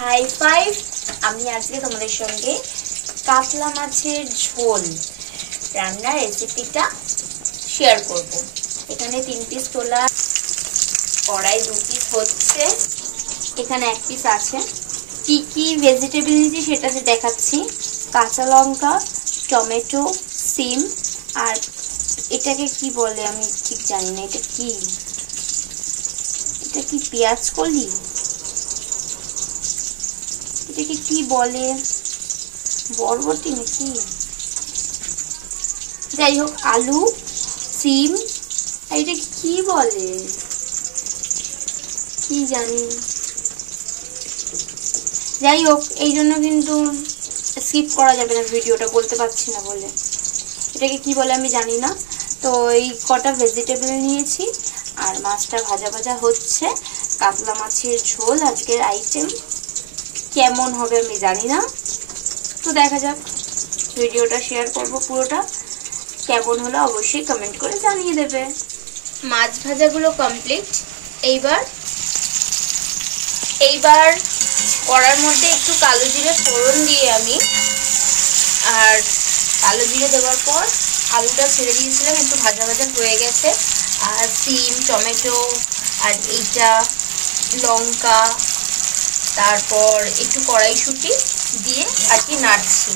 High five. আমি আজকে তোমাদের সঙ্গে কাতলা মাছের ঝোল রান্নার রেসিপিটা শেয়ার করব। এখানে 3 পিস তোলা, কড়াই 2 পিস হচ্ছে, এখানে 1 পিস আছে। কি কি ভেজিটেবল নিয়েছি সেটা দেখাচ্ছি। কাঁচা লঙ্কা, টমেটো, সিম, আর এটাকে কি বলে আমি ঠিক জানি না। এটা কি পেঁয়াজ কলি, এটাকে কি বলে, বরবটি নাকি, যাই হোক আলু, সিম, এটা কি বলে কি জানি, যাই হোক এই জন্য কিন্তু স্কিপ করা যাবে না ভিডিওটা, বলতে পারছি না বলে। এটাকে কি বলে আমি জানি না। তো এই কটা ভেজিটেবল নিয়েছি আর মাছটা ভাজা ভাজা হচ্ছে। কাতলা মাছের ঝোল আজকের আইটেম। কেমন হবে আমি জানি না, তো দেখা যাক। ভিডিওটা শেয়ার করব পুরোটা। কেমন হলো অবশ্যই কমেন্ট করে জানিয়ে দেবে। মাছ ভাজাগুলো কমপ্লিট। এইবার কড়ার মধ্যে একটু কালো জিরে ফোড়ন দিয়ে আমি, আর কালো জিরে দেওয়ার পর আলুটা ছেড়ে দিয়েছিলাম, একটু ভাজা ভাজা হয়ে গেছে। আর সিম, টমেটো, আর এইটা লঙ্কা, তারপর একটু কড়াইশুঁটি দিয়ে আর কি নাড়ছি।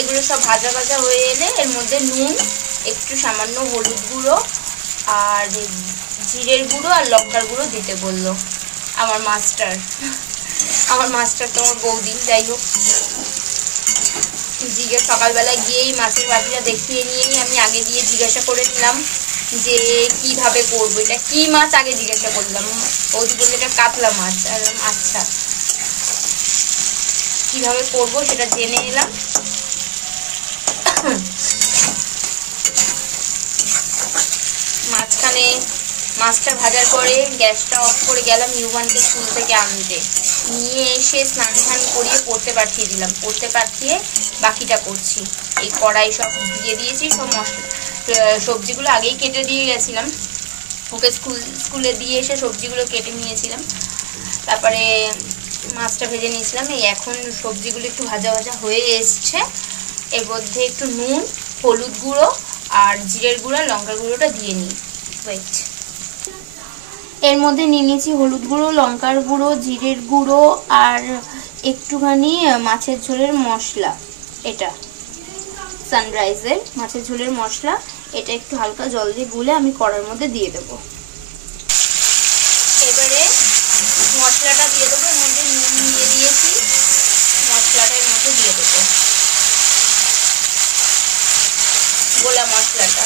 এগুলো সব ভাজা ভাজা হয়ে এলে এর মধ্যে নুন, একটু সামান্য হলুদ গুঁড়ো আর জিরের গুঁড়ো আর লঙ্কার গুঁড়ো দিতে বললো আমার মাস্টার তো আমার বৌদি। যাই হোক, সকালবেলা গিয়েই মাছের বাটিটা দেখিয়ে নিয়ে আমি আগে দিয়ে জিজ্ঞাসা করে নিলাম যে কিভাবে করবো, এটা কি মাছ আগে জিজ্ঞাসা করলাম। বৌদি বললো এটা কাতলা মাছ। আচ্ছা, কিভাবে করবো সেটা জেনে এলাম। মাঝখানে মাছটা ভাজার পরে গ্যাসটা অফ করে গেলাম ইউভানকে স্কুল থেকে আনতে, নিয়ে এসে স্নান টান করিয়ে পড়তে পাঠিয়ে দিলাম। পড়তে পাঠিয়ে বাকিটা করছি। এই কড়াই সব দিয়ে দিয়েছি, সব সবজিগুলো আগেই কেটে দিয়ে গেছিলাম। ওকে স্কুলে দিয়ে এসে সবজিগুলো কেটে নিয়েছিলাম, তারপরে মাছটা ভেজে নিয়েছিলাম। এই এখন সবজিগুলো একটু ভাজা ভাজা হয়ে এসছে। এর মধ্যে একটু নুন, হলুদ গুঁড়ো আর জিরের গুঁড়ো, লঙ্কার গুঁড়োটা দিয়ে নিই। এর মধ্যে নিয়ে নিয়েছি হলুদ গুঁড়ো, লঙ্কার গুঁড়ো, জিরের গুঁড়ো আর একটুখানি মাছের ঝোলের মশলা। এটা সানরাইজের মাছের ঝোলের মশলা। এটা একটু হালকা জল দিয়ে গুলে আমি কড়ার মধ্যে দিয়ে দেবো। এবারে মশলাটা দিয়ে দেবো। এর মধ্যে নুন দিয়ে দিয়েছি, মশলাটা এর মধ্যে দিয়ে দেবো, গোলা মশলাটা।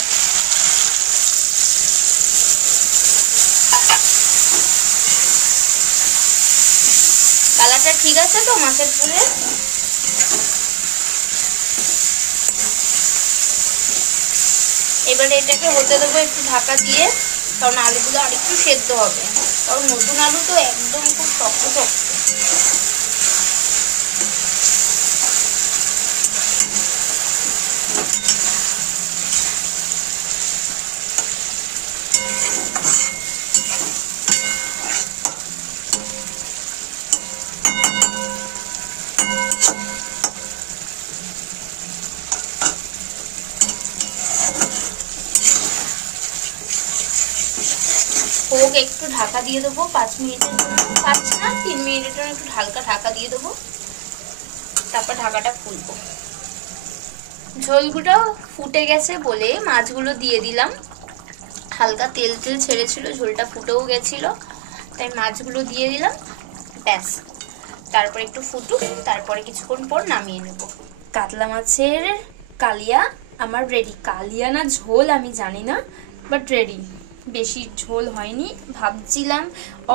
কালারটা ঠিক আছে তো মাছের ঝোলে? এবারে এটাকে হতে দেবো একটু ঢাকা দিয়ে, কারণ আলুগুলো আরেকটু সেদ্ধ হবে, কারণ নতুন আলু তো একদম খুব শক্ত শক্ত। ওকে একটু ঢাকা দিয়ে দেবো 5 মিনিটের জন্য, 5 না 3 মিনিটের জন্য একটু হালকা ঢাকা দিয়ে দেবো। তারপর ঢাকাটা খুলবো। ঝোলগুলো ফুটে গেছে বলে মাছগুলো দিয়ে দিলাম। হালকা তেল ছেড়েছিল, ঝোলটা ফুটেও গেছিল, তাই মাছগুলো দিয়ে দিলাম। ব্যাস, তারপর একটু ফুটুক, তারপরে কিছুক্ষণ পর নামিয়ে নেব। কাতলা মাছের কালিয়া আমার রেডি। কালিয়া না ঝোল আমি জানি না, বাট রেডি। বেশি ঝোল হয়নি, ভাবছিলাম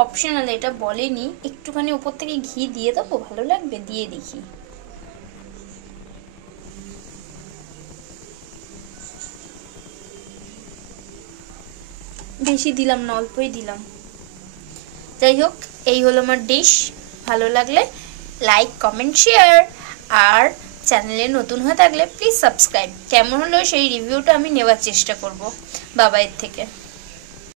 অপশনাল, এটা বলেনি। একটুখানি উপর থেকে ঘি দিয়ে দেবো, ভালো লাগবে, দিয়ে দেখি। বেশি দিলাম না, অল্পই দিলাম। যাই হোক, এই হলো আমার ডিশ। ভালো লাগলে লাইক, কমেন্ট, শেয়ার। আর চ্যানেলে নতুন হয়ে থাকলে প্লিজ সাবস্ক্রাইব। কেমন হলো সেই রিভিউটা আমি নেওয়ার চেষ্টা করব বাবাইয়ের থেকে।